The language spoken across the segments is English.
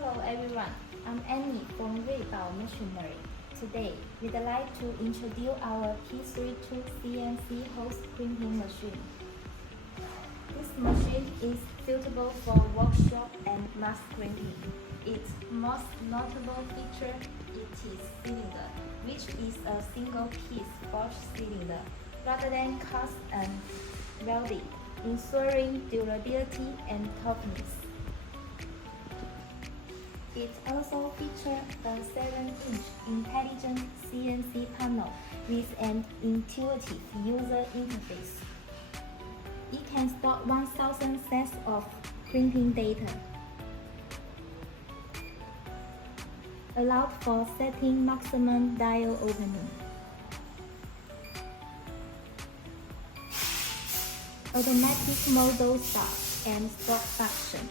Hello everyone, I'm Annie from RUIBAO Machinery. Today, we'd like to introduce our P32 CNC hose crimping machine. This machine is suitable for workshop and mass crimping. Its most notable feature is its cylinder, which is a single-piece forged cylinder rather than cast and welded, ensuring durability and toughness. It also features a 7-inch intelligent CNC panel with an intuitive user interface. It can store 1,000 sets of crimping data, allowed for setting maximum dial opening, automatic model start and stop function,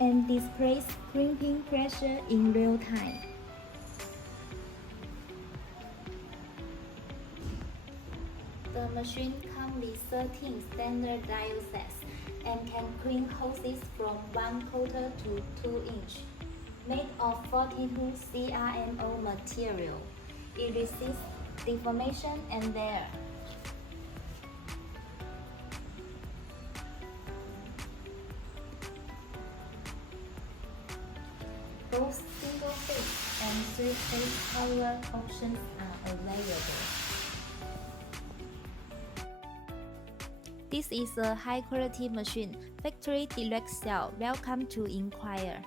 and displays crimping pressure in real time. The machine comes with 13 standard dial sets and can crimp hoses from 1/4 to 2 inch, made of 42 CRMO material. It resists deformation and wear. Both single-phase and three-phase power options are available. This is a high-quality machine, factory direct sale. Welcome to inquire.